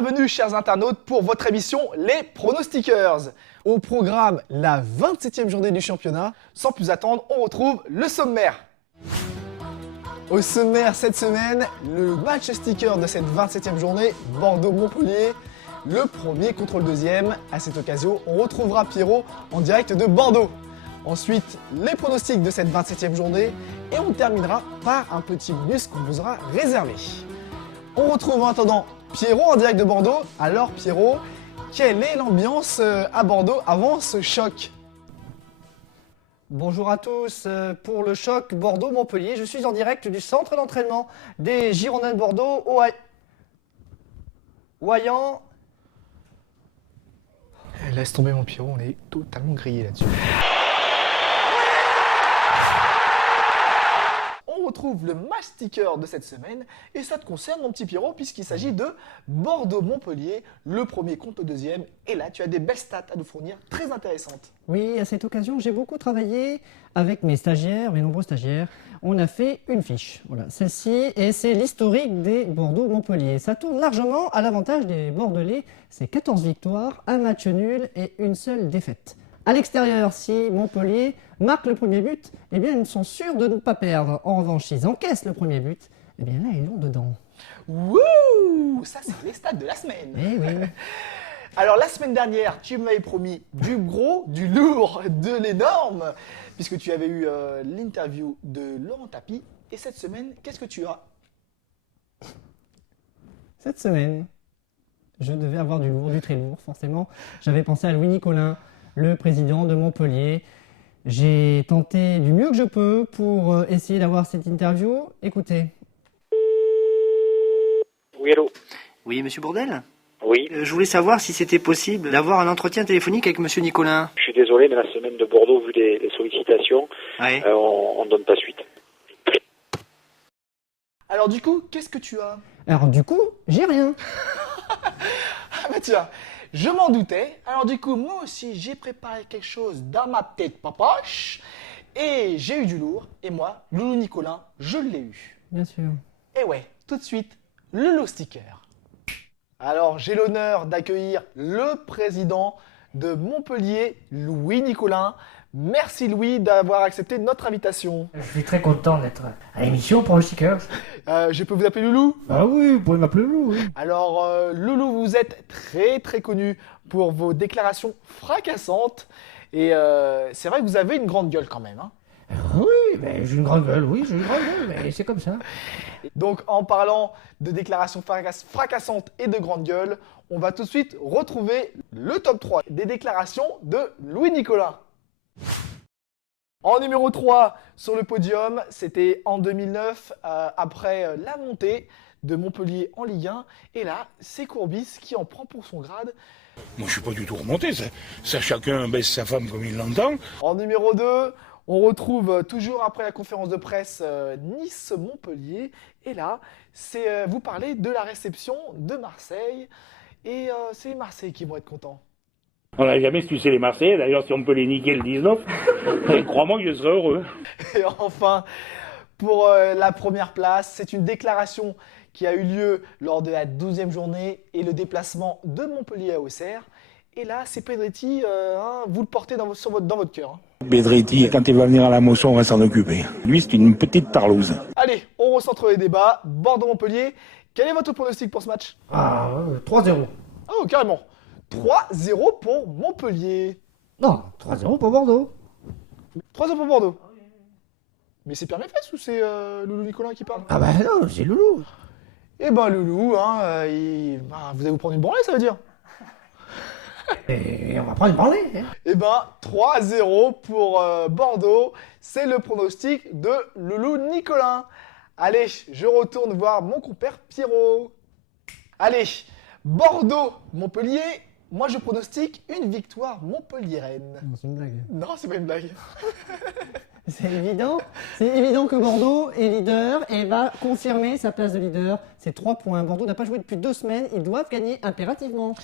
Bienvenue chers internautes pour votre émission Les Pronostiqueurs. Au programme, la 27e journée du championnat. Sans plus attendre, on retrouve le sommaire. Au sommaire cette semaine, le match sticker de cette 27e journée, Bordeaux-Montpellier, le premier contre le deuxième. À cette occasion, on retrouvera Pierrot en direct de Bordeaux. Ensuite, les pronostics de cette 27e journée et on terminera par un petit bonus qu'on vous aura réservé. On retrouve en attendant Pierrot en direct de Bordeaux. Alors Pierrot, quelle est l'ambiance à Bordeaux avant ce choc ? Bonjour à tous, pour le choc Bordeaux-Montpellier, je suis en direct du centre d'entraînement des Girondins de Bordeaux Ouaillan. Laisse tomber mon Pierrot, on est totalement grillé là-dessus. On retrouve le match sticker de cette semaine et ça te concerne mon petit Pierrot puisqu'il s'agit de Bordeaux-Montpellier, le premier contre le deuxième. Et là, tu as des belles stats à nous fournir, très intéressantes. Oui, à cette occasion, j'ai beaucoup travaillé avec mes stagiaires, mes nombreux stagiaires. On a fait une fiche, voilà, celle-ci, et c'est l'historique des Bordeaux-Montpellier. Ça tourne largement à l'avantage des Bordelais, c'est 14 victoires, un match nul et une seule défaite. À l'extérieur, si Montpellier marque le premier but, eh bien ils sont sûrs de ne pas perdre. En revanche, s'ils encaissent le premier but, eh bien là, ils l'ont dedans. Wouh! Ça, c'est les stats de la semaine. Eh oui. Alors, la semaine dernière, tu m'avais promis du gros, du lourd, de l'énorme, puisque tu avais eu l'interview de Laurent Tapie. Et cette semaine, qu'est-ce que tu as? Cette semaine, je devais avoir du lourd, du très lourd, forcément. J'avais pensé à Louis Nicolin, le président de Montpellier. J'ai tenté du mieux que je peux pour essayer d'avoir cette interview. Écoutez. Oui, allô? Oui, monsieur Bourdel? Oui, Je voulais savoir si c'était possible d'avoir un entretien téléphonique avec monsieur Nicolin. je suis désolé, mais la semaine de Bordeaux, vu les sollicitations, Ouais. on donne pas suite. Alors, du coup, qu'est-ce que tu as? Alors du coup, j'ai rien. Ah bah tiens, je m'en doutais. Alors du coup, moi aussi, j'ai préparé quelque chose dans ma tête papache. Et j'ai eu du lourd. Et moi, Loulou Nicolin, je l'ai eu. Bien sûr. Et ouais, tout de suite, le lot sticker. Alors, j'ai l'honneur d'accueillir le président de Montpellier, Louis Nicolin. Merci Louis d'avoir accepté notre invitation. Je suis très content d'être à l'émission pour le Stickers. Je peux vous appeler Loulou? Ah oui, vous pouvez m'appeler Lou, oui. Alors, Loulou, vous êtes très connu pour vos déclarations fracassantes. Et c'est vrai que vous avez une grande gueule quand même. Hein. Oui, mais j'ai une grande gueule, mais c'est comme ça. Donc, en parlant de déclarations fracassantes et de grande gueule, on va tout de suite retrouver le top 3 des déclarations de Louis Nicolin. En numéro 3 sur le podium, c'était en 2009, après la montée de Montpellier en Ligue 1. Et là, c'est Courbis qui en prend pour son grade. Moi, je suis pas du tout remonté. Ça chacun baisse sa femme comme il l'entend. En numéro 2, on retrouve toujours après la conférence de presse Nice-Montpellier. Et là, c'est vous parlez de la réception de Marseille. Et c'est les Marseillais qui vont être contents. On n'a jamais sucé les Marseillais, d'ailleurs si on peut les niquer le 19, crois-moi que je serais heureux. Et enfin, pour la première place, c'est une déclaration qui a eu lieu lors de la 12e journée et le déplacement de Montpellier à Auxerre. Et là, c'est Pedretti, vous le portez dans votre cœur. Hein. Pedretti, quand il va venir à la Mosson, on va s'en occuper. Lui, c'est une petite tarlouse. Allez, on recentre les débats. Bordeaux-Montpellier, quel est votre pronostic pour ce match? 3-0. Oh, carrément. 3-0 pour Montpellier. Non, 3-0 pour Bordeaux. 3-0 pour Bordeaux. Mais c'est Pierre Méfès ou c'est Loulou Nicolin qui parle? Ah bah non, c'est Loulou. Eh ben Loulou, vous allez vous prendre une branlée, ça veut dire? Et on va prendre une branlée. Hein. Eh ben 3-0 pour Bordeaux, c'est le pronostic de Loulou Nicolin. Allez, je retourne voir mon compère Pierrot. Allez, Bordeaux-Montpellier, moi je pronostique une victoire montpelliéraine. Non, c'est une blague. Non, c'est pas une blague. C'est évident que Bordeaux est leader et va confirmer sa place de leader. C'est 3 points. Bordeaux n'a pas joué depuis 2 semaines, ils doivent gagner impérativement.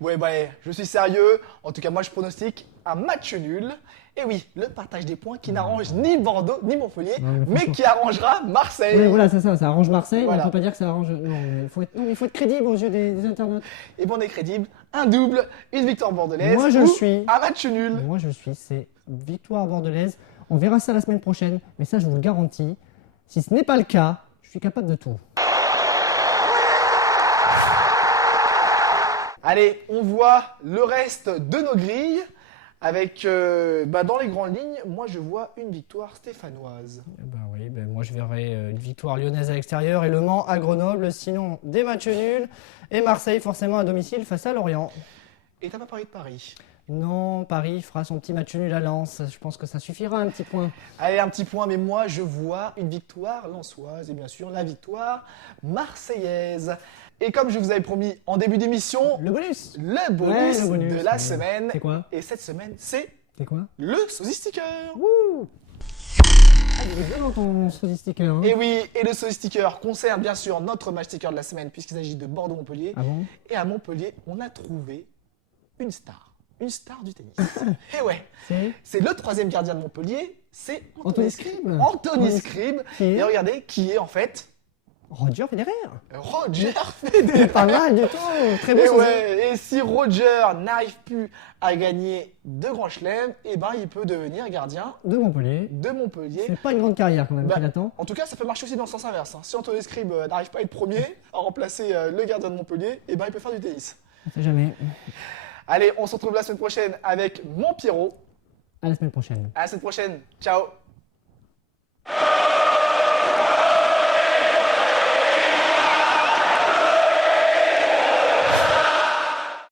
Ouais, bah, je suis sérieux. En tout cas, moi, je pronostique un match nul. Et oui, le partage des points qui n'arrange ni Bordeaux ni Montpellier, mais qui arrangera Marseille. Oui, voilà, c'est ça, ça arrange Marseille, Voilà. mais on peut pas dire que ça arrange... Non, mais il faut être crédible aux yeux des internautes. Et bon, on est crédible. Un double, une victoire bordelaise. Moi, je ou suis. Un match nul. Moi, c'est victoire bordelaise. On verra ça la semaine prochaine, mais ça, je vous le garantis. Si ce n'est pas le cas, je suis capable de tout. Allez, on voit le reste de nos grilles. Avec, dans les grandes lignes, moi je vois une victoire stéphanoise. Moi je verrai une victoire lyonnaise à l'extérieur et Le Mans à Grenoble, sinon des matchs nuls. Et Marseille forcément à domicile face à Lorient. Et t'as pas parlé de Paris? Non, Paris fera son petit match nul à Lens. Je pense que ça suffira, un petit point. Allez, un petit point, mais moi je vois une victoire lensoise et bien sûr la victoire marseillaise. Et comme je vous avais promis en début d'émission, Le bonus. le bonus, le bonus, de la ouais. semaine. C'est quoi? Et cette semaine, c'est C'est quoi? le sosie sticker. Il est bien dans ton sosie sticker. Hein. Et oui, et le sosie sticker concerne bien sûr notre match sticker de la semaine puisqu'il s'agit de Bordeaux-Montpellier. Ah bon? Et à Montpellier, on a trouvé une star du tennis. Et ouais, c'est le 3e gardien de Montpellier, c'est Anthony Scribe. Anthony Scribe. Qui est Et regardez qui est en fait Roger Federer. Roger Federer. Pas mal du tout. Très beau Et sosie. ouais, et si Roger n'arrive plus à gagner de grands chelems, eh ben il peut devenir gardien De Montpellier. de Montpellier. C'est pas une grande carrière quand même Bah, qu'il attend. En tout cas, ça peut marcher aussi dans le sens inverse. Hein. Si Anthony Scribe n'arrive pas à être premier, à remplacer le gardien de Montpellier, eh ben il peut faire du tennis. On sait jamais. Allez, on se retrouve la semaine prochaine avec mon Pierrot. À la semaine prochaine. À la semaine prochaine. Ciao.